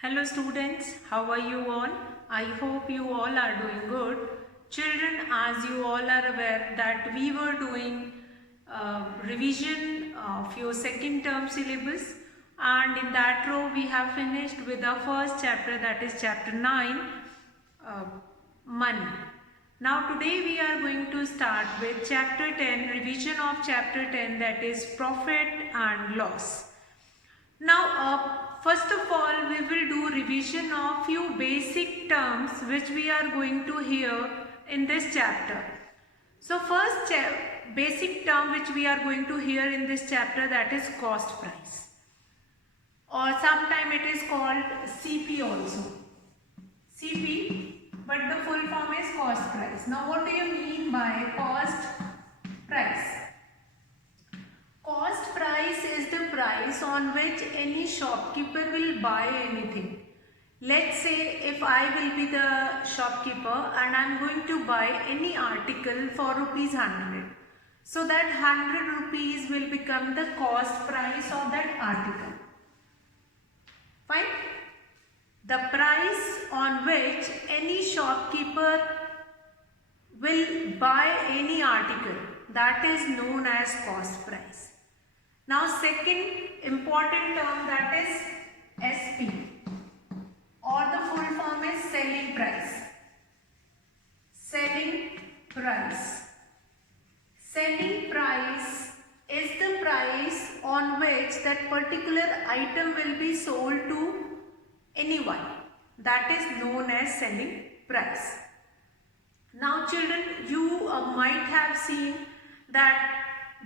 Hello students, how are you all? I hope you all are doing good. Children, as you all are aware that we were doing revision of your second term syllabus, and in that row we have finished with the first chapter, that is chapter 9, uh, money. Now today we are going to start with chapter 10, revision of chapter 10, that is profit and loss. Now, first of all, we will do revision of few basic terms which we are going to hear in this chapter. So, first basic term which we are going to hear in this chapter, that is cost price, or sometime it is called CP also. CP, but the full form is cost price. Now, what do you mean by cost price? Cost price is the price on which any shopkeeper will buy anything. Let's say if I will be the shopkeeper and I am going to buy any article for rupees 100. So that 100 rupees will become the cost price of that article. Fine? The price on which any shopkeeper will buy any article, that is known as cost price. Now second important term, that is SP, or the full form is selling price. Selling price. Selling price is the price on which that particular item will be sold to anyone. That is known as selling price. Now children, you might have seen that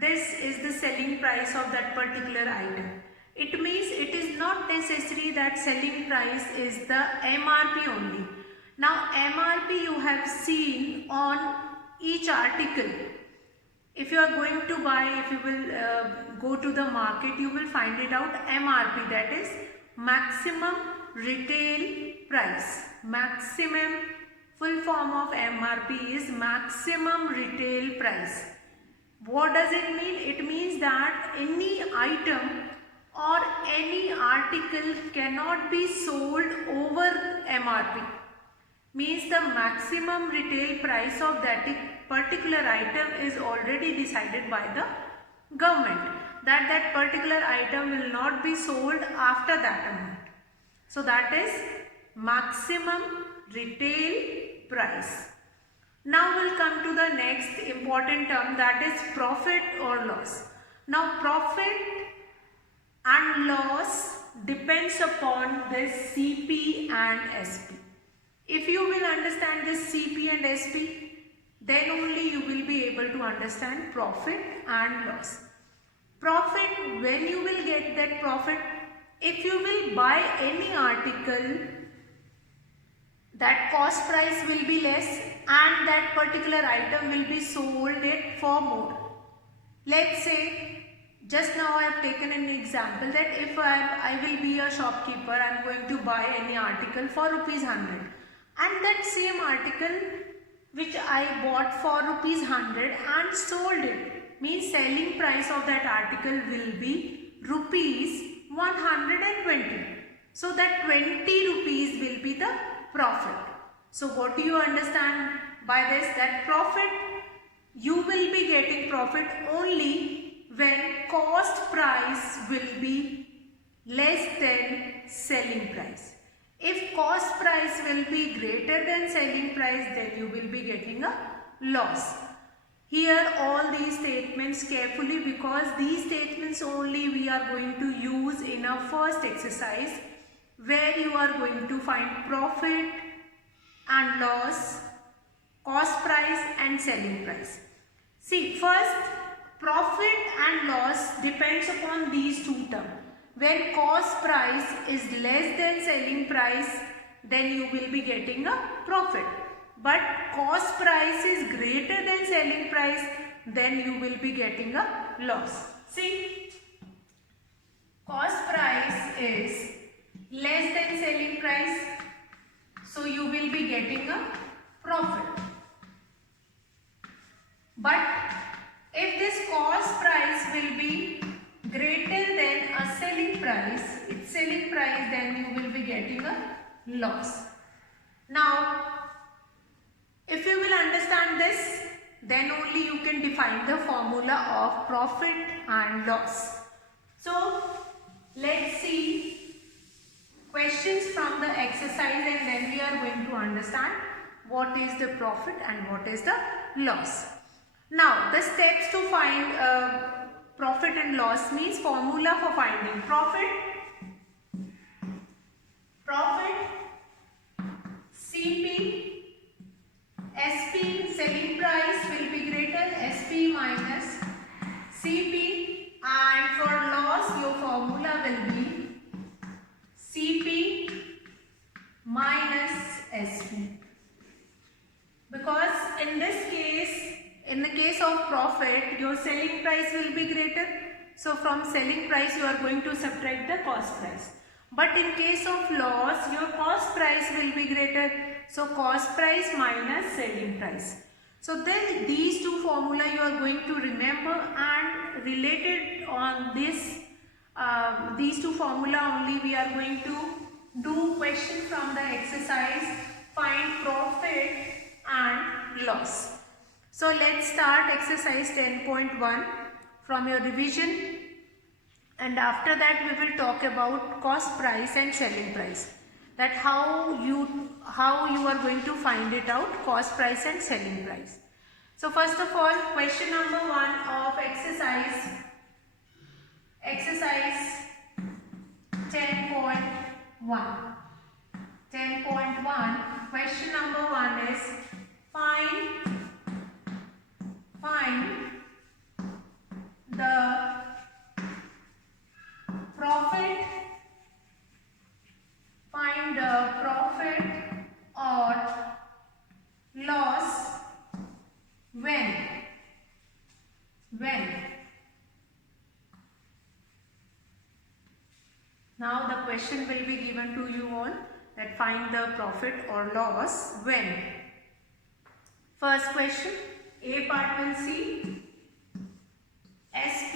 this is the selling price of that particular item. It means it is not necessary that selling price is the MRP only. Now MRP you have seen on each article. If you are going to buy, if you will go to the market, you will find it out MRP, that is maximum retail price. Maximum, full form of MRP is maximum retail price. What does it mean? It means that any item or any article cannot be sold over MRP. Means the maximum retail price of that particular item is already decided by the government. That particular item will not be sold after that amount. So that is maximum retail price. Now we'll come to the next important term, that is profit or loss. Now profit and loss depends upon this CP and SP. If you will understand this CP and SP, then only you will be able to understand profit and loss. Profit, when you will get that profit, if you will buy any article, that cost price will be less and that particular item will be sold it for more. Let's say, just now I have taken an example that if I will be a shopkeeper, I am going to buy any article for rupees 100, and that same article which I bought for rupees 100 and sold it, means selling price of that article will be rupees 120. So that 20 rupees will be the profit. So what do you understand by this? That profit, you will be getting profit only when cost price will be less than selling price. If cost price will be greater than selling price, then you will be getting a loss. Hear all these statements carefully, because these statements only we are going to use in our first exercise, where you are going to find profit and loss, cost price and selling price. See, first, profit and loss depends upon these two terms. When cost price is less than selling price, then you will be getting a profit. But cost price is greater than selling price, then you will be getting a loss. See, cost price is less than selling price, so you will be getting a profit. But if this cost price will be greater than a selling price, then you will be be getting a loss. Now, if you will understand this, then only you can define the formula of profit and loss. So, let's see questions from the exercise, and then we are going to understand what is the profit and what is the loss. Now, the steps to find profit and loss means formula for finding profit. CP, SP, selling price will be greater, SP minus CP, and for loss your formula will be CP minus SP. Because in this case, in the case of profit, your selling price will be greater. So from selling price you are going to subtract the cost price. But in case of loss, your cost price will be greater. So cost price minus selling price. So then these two formula you are going to remember, and related on this, these two formula only we are going to do question from the exercise, find profit and loss. So let's start exercise 10.1 from your revision, and after that we will talk about cost price and selling price, that how you are going to find it out, cost price and selling price. So first of all, question number 1 of exercise 10.1. 10.1, question number 1 is find the profit, or loss when. Now the question will be given to you all, that find the profit or loss when. First question, A part will see SP.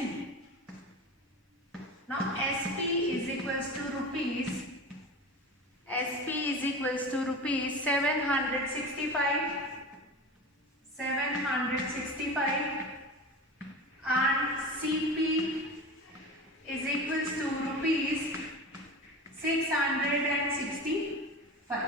Now SP is equals to rupees. SP is equals to rupees 765, and CP is equals to rupees 665.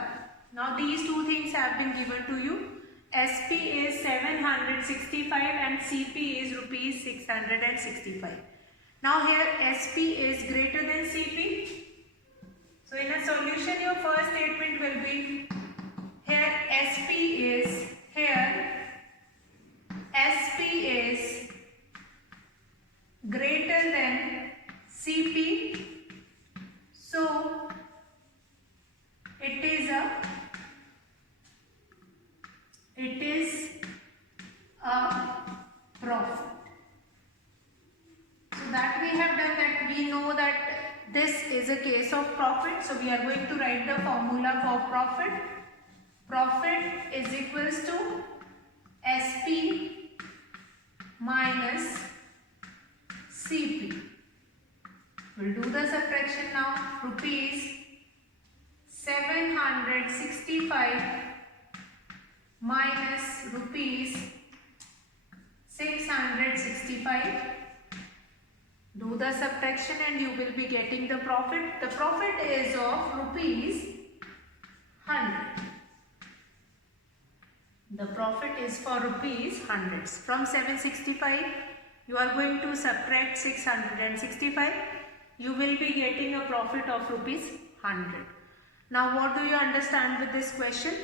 Now these two things have been given to you. SP is 765 and CP is rupees 665. Now here SP is greater than CP. So in a solution your first statement will be, here SP is greater than CP. So it is a profit. So that we have done, that we know that this is a case of profit. So we are going to write the formula for profit. Profit is equals to SP minus CP. We'll do the subtraction now. Rupees 765 minus rupees 665. Do the subtraction and you will be getting the profit. The profit is of rupees 100. The profit is for rupees 100. From 765 you are going to subtract 665. You will be getting a profit of rupees 100. Now what do you understand with this question?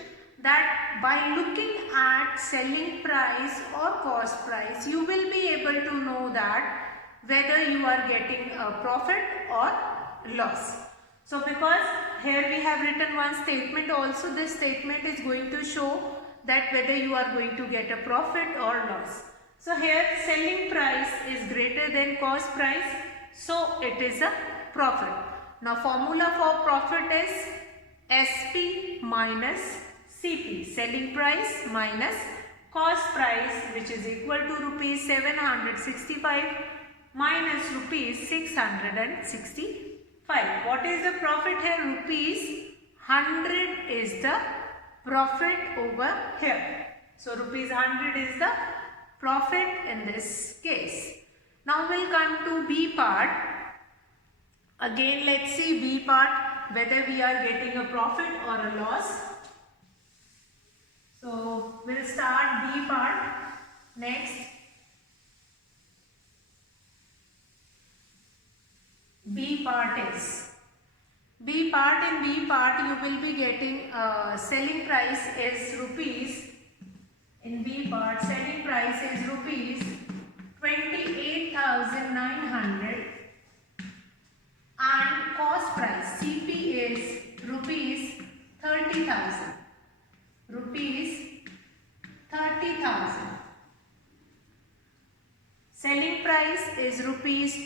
That by looking at selling price or cost price, you will be able to know that whether you are getting a profit or loss. So because here we have written one statement also, this statement is going to show that whether you are going to get a profit or loss. So here selling price is greater than cost price, so it is a profit. Now formula for profit is SP minus CP, selling price minus cost price, which is equal to rupees 765 minus rupees 665. 5. What is the profit here? Rupees 100 is the profit over here. So rupees 100 is the profit in this case. Now we'll come to B part. Again, let's see B part, whether we are getting a profit or a loss. So we'll start B part next. B part is, B part, in B part you will be getting selling price is rupees, in B part selling price is rupees 28,900 and cost price CP is rupees 30,000. Rupees 30,000. Selling price is rupees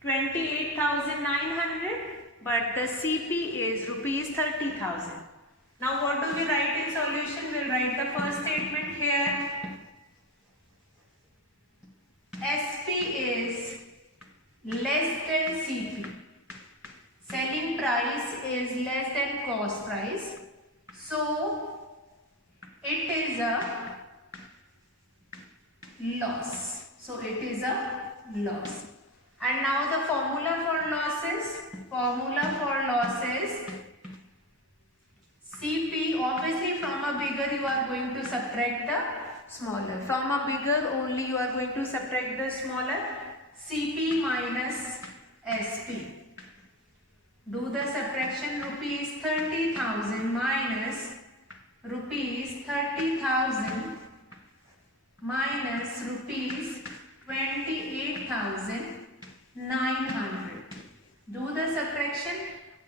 28,900, but the CP is rupees 30,000. Now what do we write in solution? We'll write the first statement here. SP is less than CP. Selling price is less than cost price. So it is a loss. So it is a loss. And now the formula for losses, CP, obviously from a bigger you are going to subtract the smaller. From a bigger only you are going to subtract the smaller. CP minus SP. Do the subtraction. Rupees 30,000 minus rupees 30,000 minus rupees 28,900. Do the subtraction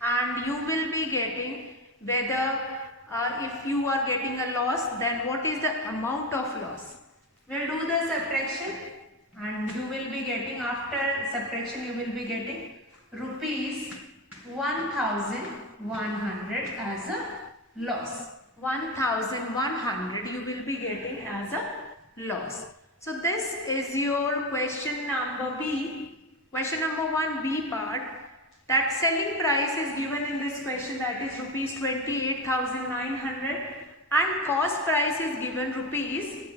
and you will be getting whether if you are getting a loss, then what is the amount of loss. We'll do the subtraction and you will be getting, after subtraction you will be getting rupees 1,100 as a loss. 1,100 you will be getting as a loss. So this is your question number B. Question number 1, B part. That selling price is given in this question, that is rupees 28,900 and cost price is given rupees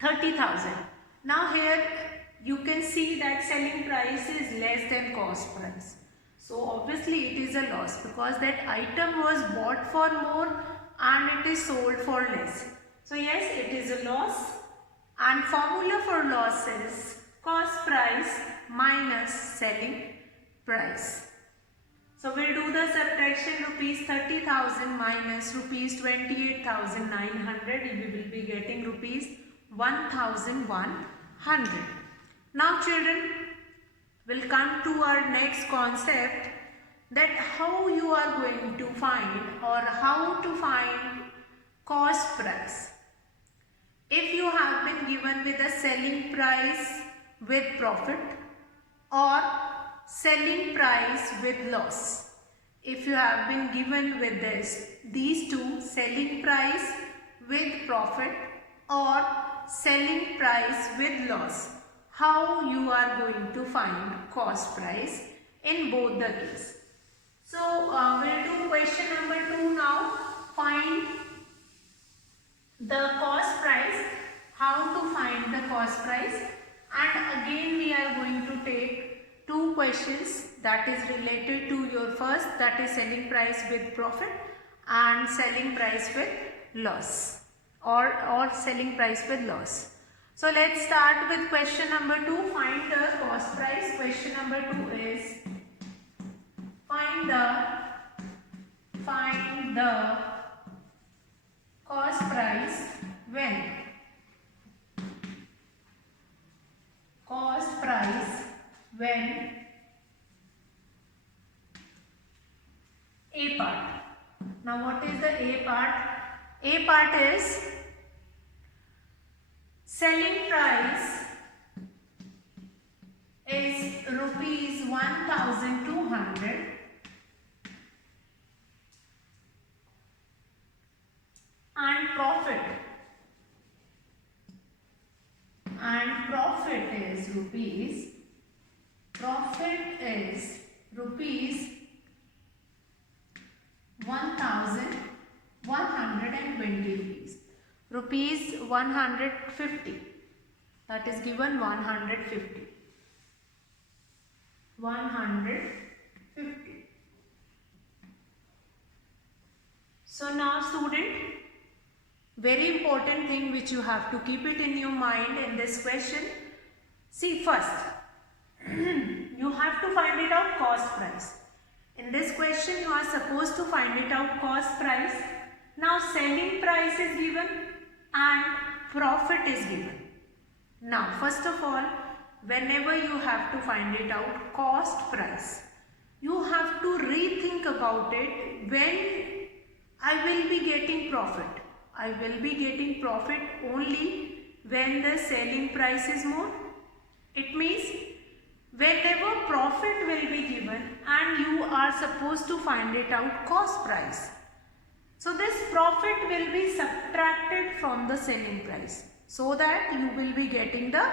30,000. Now here you can see that selling price is less than cost price. So obviously it is a loss because that item was bought for more and it is sold for less. So yes, it is a loss, and formula for loss is cost price minus selling price. So we'll do the subtraction. Rupees 30,000 minus rupees 28,900, we will be getting rupees 1,100. Now children, we'll come to our next concept, that how you are going to find or how to find cost price. If you have been given with a selling price with profit or selling price with loss. If you have been given with these two, selling price with profit or selling price with loss, how you are going to find cost price in both the cases. So we'll do question number 2 now. Find the cost price. How to find the cost price, and again we are going to take 2 questions that is related to your first, that is selling price with profit and selling price with loss or selling price with loss. So let's start with question number 2. Find the cost price. Question number 2 is find the cost price when A part. Now what is the A part? A part is selling price is rupees 1,200 and profit rupees 1120 rupees. Rupees 150. That is given 150. 150. So now student, very important thing which you have to keep it in your mind in this question. See, first you have to find it out cost price. In this question you are supposed to find it out cost price. Now selling price is given and profit is given. Now first of all, whenever you have to find it out cost price, you have to rethink about it. When I will be getting profit, I will be getting profit only when the selling price is more. It means whenever profit will be given and you are supposed to find it out cost price, so this profit will be subtracted from the selling price so that you will be getting the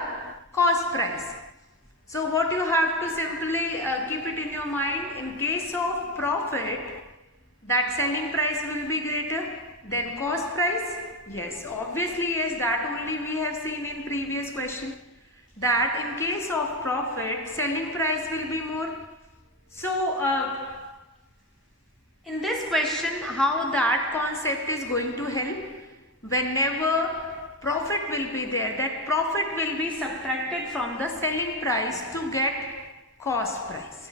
cost price. So what you have to simply keep it in your mind, in case of profit, that selling price will be greater than cost price. Yes, obviously yes, that only we have seen in previous question, that in case of profit selling price will be more. So in this question, how that concept is going to help, whenever profit will be there, that profit will be subtracted from the selling price to get cost price.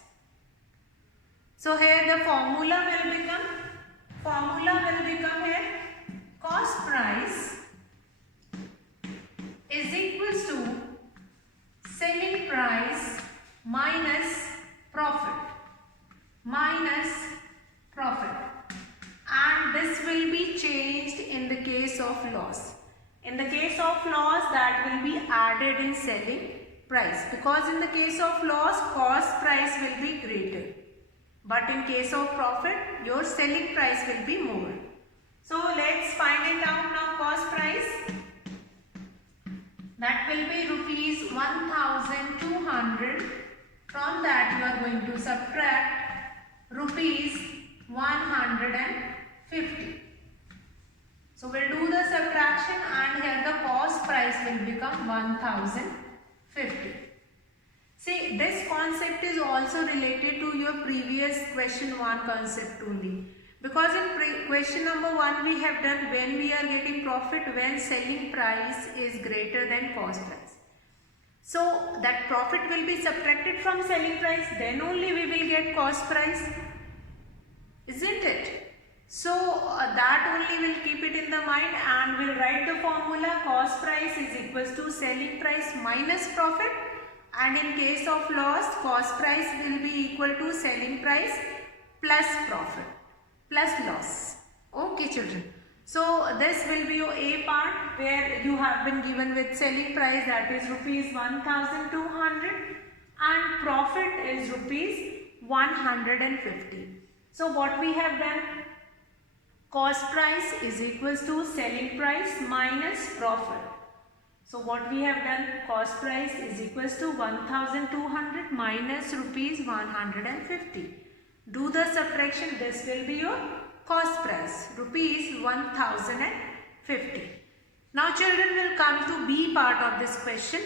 So here the formula will become here, cost price is equals to selling price minus profit, and this will be changed in the case of loss. In the case of loss, that will be added in selling price, because in the case of loss cost price will be greater, but in case of profit your selling price will be more. So let's find it out now. Cost price, that will be rupees 1200. From that you are going to subtract rupees 150. So we'll do the subtraction and here the cost price will become 1050. See, this concept is also related to your previous question 1 concept only. Because in question number 1 we have done when we are getting profit when selling price is greater than cost price. So that profit will be subtracted from selling price, then only we will get cost price, isn't it? So that only will keep it in the mind and we'll write the formula. Cost price is equals to selling price minus profit, and in case of loss cost price will be equal to selling price plus profit plus loss. Okay children. So this will be your A part, where you have been given with selling price, that is rupees 1200 and profit is rupees 150. So what we have done, cost price is equals to selling price minus profit. So what we have done, cost price is equals to 1200 minus rupees 150. Do the subtraction, this will be your cost price, rupees 1050. Now children, will come to B part of this question.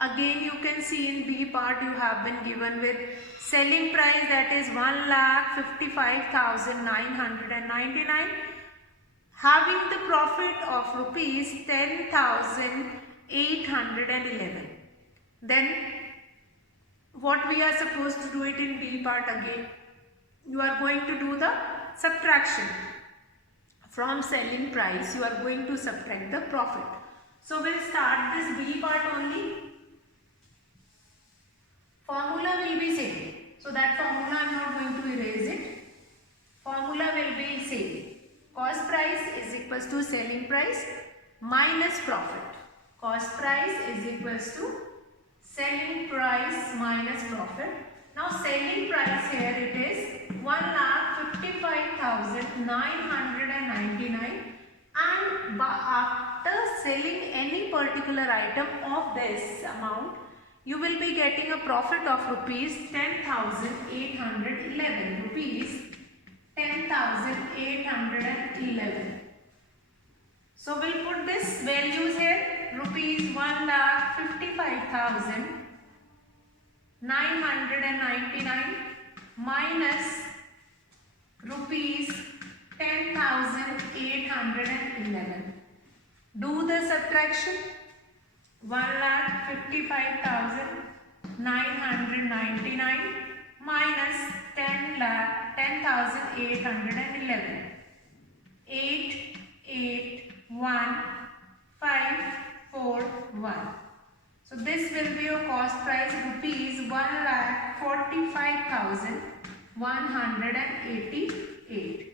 Again you can see in B part you have been given with selling price, that is 1,55,999, having the profit of rupees 10,811. Then what we are supposed to do it in B part again? You are going to do the subtraction. From selling price you are going to subtract the profit. So we'll start this B part only. Formula will be same. So that formula I am not going to erase it. Formula will be same. Cost price is equals to selling price minus profit. Cost price is equals to selling price minus profit. Now selling price here it is 1,55,999, and after selling any particular item of this amount, you will be getting a profit of rupees 10,811. Rupees 10,811. So we'll put this values here. Rupees 1,55,999 minus rupees 10,811. Do the subtraction. 1,55,999 minus 10,811. 881,541. So this will be your cost price, rupees 1,45,188.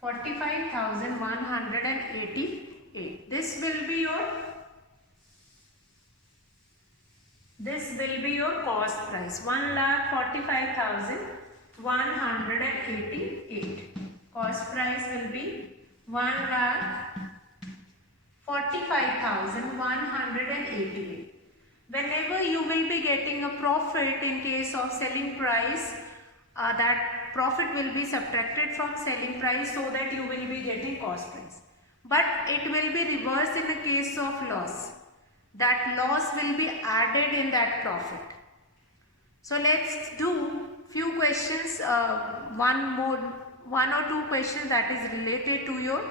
45,188. This will be your cost price, 1,45,188. Cost price will be 1,45,188. Whenever you will be getting a profit in case of selling price, that profit will be subtracted from selling price so that you will be getting cost price. But it will be reversed in the case of loss. That loss will be added in that profit. So let's do few questions, one or two questions that is related to your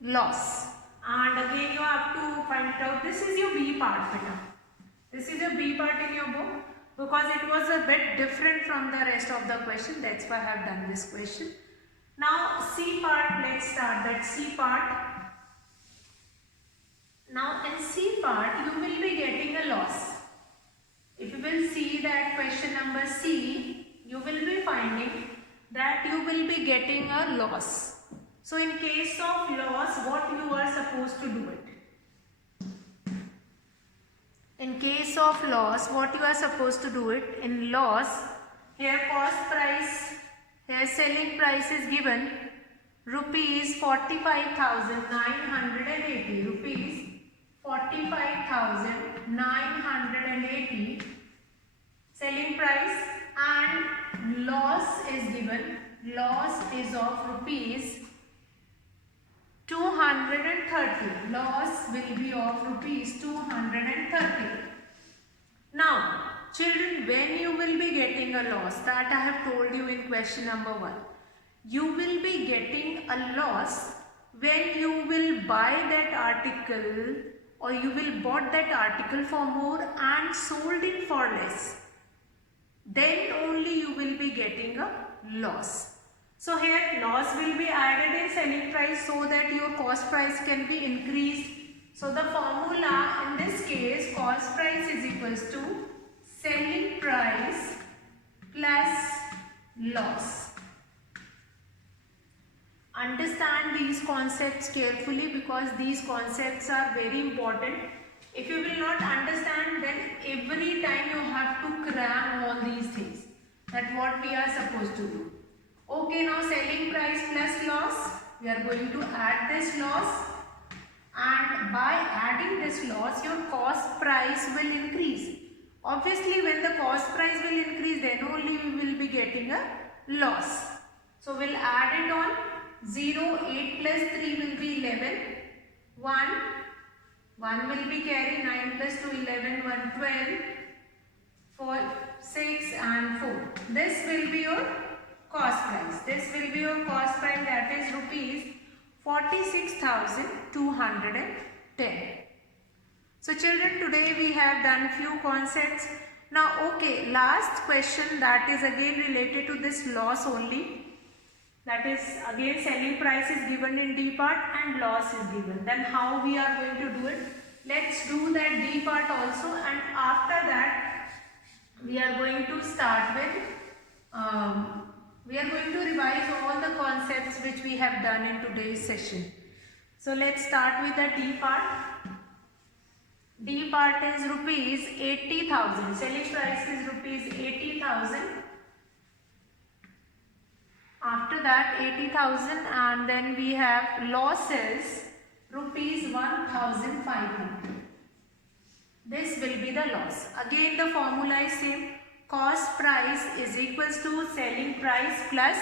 loss. And again you have to find it out. This is your B part, beta. This is your B part in your book, because it was a bit different from the rest of the question. That's why I have done this question. Now C part, let's start that C part. Now in C part you will be getting a loss. If you will see that question number C, you will be finding that you will be getting a loss. So in case of loss, what you are supposed to do it? In case of loss, what you are supposed to do it? In loss, here cost price, here selling price is given rupees 45,980. Rupees 45,980 selling price, and loss is given. Loss is of rupees 230. Loss will be of rupees 230. Now, children, when you will be getting a loss, that I have told you in question number 1. You will be getting a loss when you will buy that article, or you will bought that article for more and sold it for less. Then only you will be getting a loss. So here loss will be added in selling price so that your cost price can be increased. So the formula in this case, cost price is equals to selling price plus loss. Understand these concepts carefully, because these concepts are very important. If you will not understand, then every time you have to cram all these things, that what we are supposed to do. Okay, now selling price plus loss, we are going to add this loss, and by adding this loss, your cost price will increase. Obviously, when the cost price will increase, then only we will be getting a loss. So we'll add it on. 0, 8 plus 3 will be 11. 1 will be carry. 9 plus 2, 11, 1, 12. 4, 6 and 4. This will be your cost price. This will be your cost price, that is rupees 46,210. So children, today we have done few concepts. Now okay, last question, that is again related to this loss only. That is again selling price is given in D part and loss is given. Then how we are going to do it? Let's do that D part also, and after that we are going to start with we are going to revise all the concepts which we have done in today's session. So let's start with the D part. D part is rupees 80,000. Selling price is rupees 80,000. After that 80,000, and then we have losses rupees 1,500. This will be the loss. Again the formula is same. Cost price is equals to selling price plus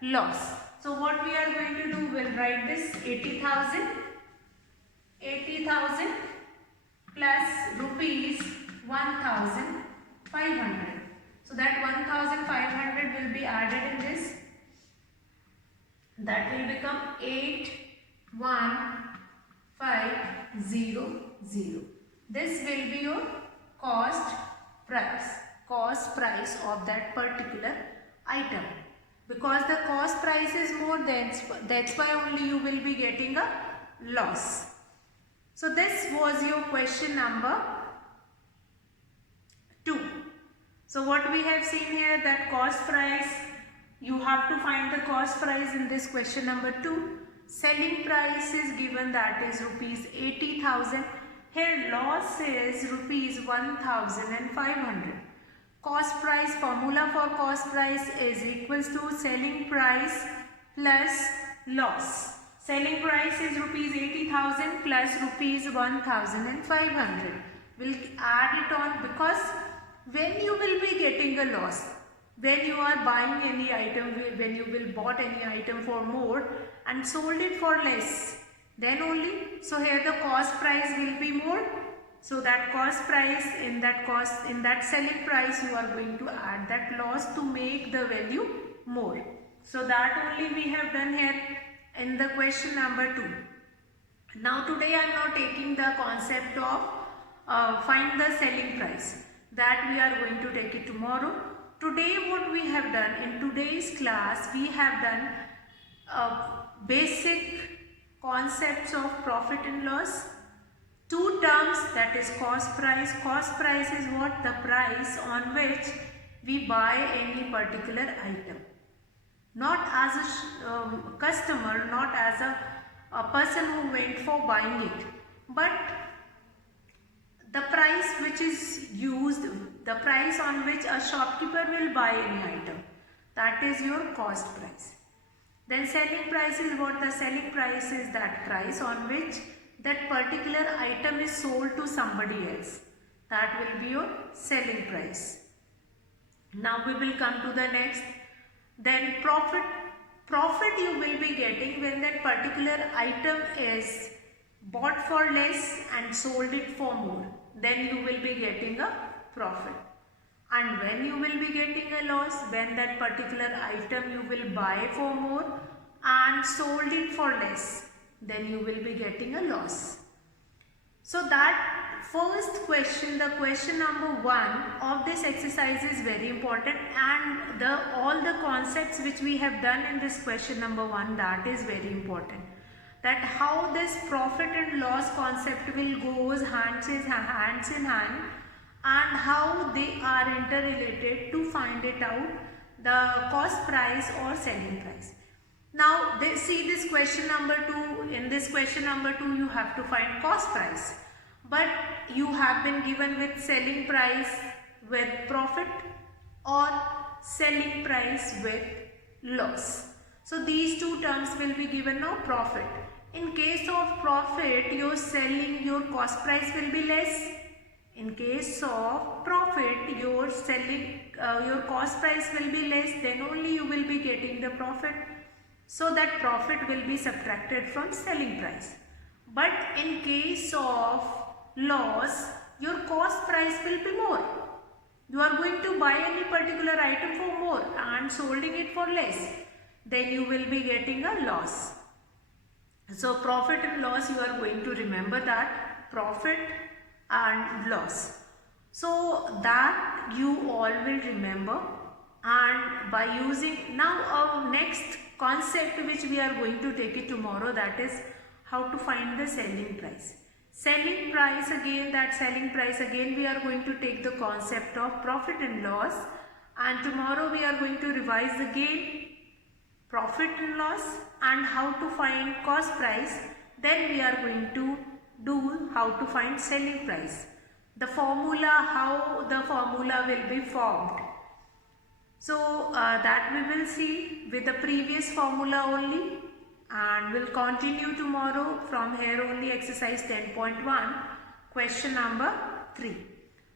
loss. So what we are going to do, we'll write this 80,000 plus rupees 1,500. So that 1,500 will be added in this. That will become 81500. This will be your cost price of that particular item. Because the cost price is more, that's why only you will be getting a loss. So this was your question number 2. So what we have seen here, that cost price, you have to find the cost price in this question number 2. Selling price is given, that is rupees 80,000. Here loss is rupees 1,500. Cost price, formula for cost price is equals to selling price plus loss. Selling price is rupees 80,000 plus rupees 1,500. We'll add it on, because when you will be getting a loss, when you are buying any item, when you will bought any item for more and sold it for less, then only, so here the cost price will be more. So that cost price, in that selling price, you are going to add that loss to make the value more. So that only we have done here in the question number 2. Now today I am not taking the concept of find the selling price. That we are going to take it tomorrow. Today what we have done in today's class, we have done basic concepts of profit and loss. 2 terms, that is cost price. Cost price is what? The price on which we buy any particular item. Not as a customer, not as a person who went for buying it, but the price which is used, the price on which a shopkeeper will buy any item. That is your cost price. Then selling price is what? The selling price is that price on which that particular item is sold to somebody else. That will be your selling price. Now we will come to the next. Then profit. Profit you will be getting when that particular item is bought for less and sold it for more. Then you will be getting a profit. And when you will be getting a loss, when that particular item you will buy for more and sold it for less, then you will be getting a loss. So that first question, the question number 1 of this exercise is very important, and all the concepts which we have done in this question number 1, that is very important. That how this profit and loss concept will goes hands in hand, and how they are interrelated to find it out, the cost price or selling price. Now see this question number 2. In this question number 2 you have to find cost price, but you have been given with selling price with profit or selling price with loss. So these 2 terms will be given. Now profit. In case of profit, your cost price will be less. In case of profit, your cost price will be less, then only you will be getting the profit. So that profit will be subtracted from selling price. But in case of loss, your cost price will be more. You are going to buy any particular item for more and solding it for less. Then you will be getting a loss. So profit and loss, you are going to remember that. Profit and loss. So that you all will remember, and by using now our next concept which we are going to take it tomorrow, that is how to find the selling price. Selling price again, we are going to take the concept of profit and loss, and tomorrow we are going to revise again profit and loss and how to find cost price. Then we are going to do how to find selling price. The formula, how the formula will be formed. So that we will see with the previous formula only, and we'll continue tomorrow from here only exercise 10.1 question number 3.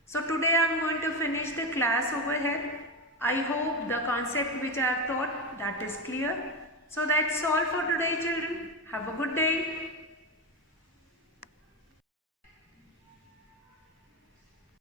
So today I am going to finish the class over here. I hope the concept which I have taught that is clear. So that's all for today, children. Have a good day.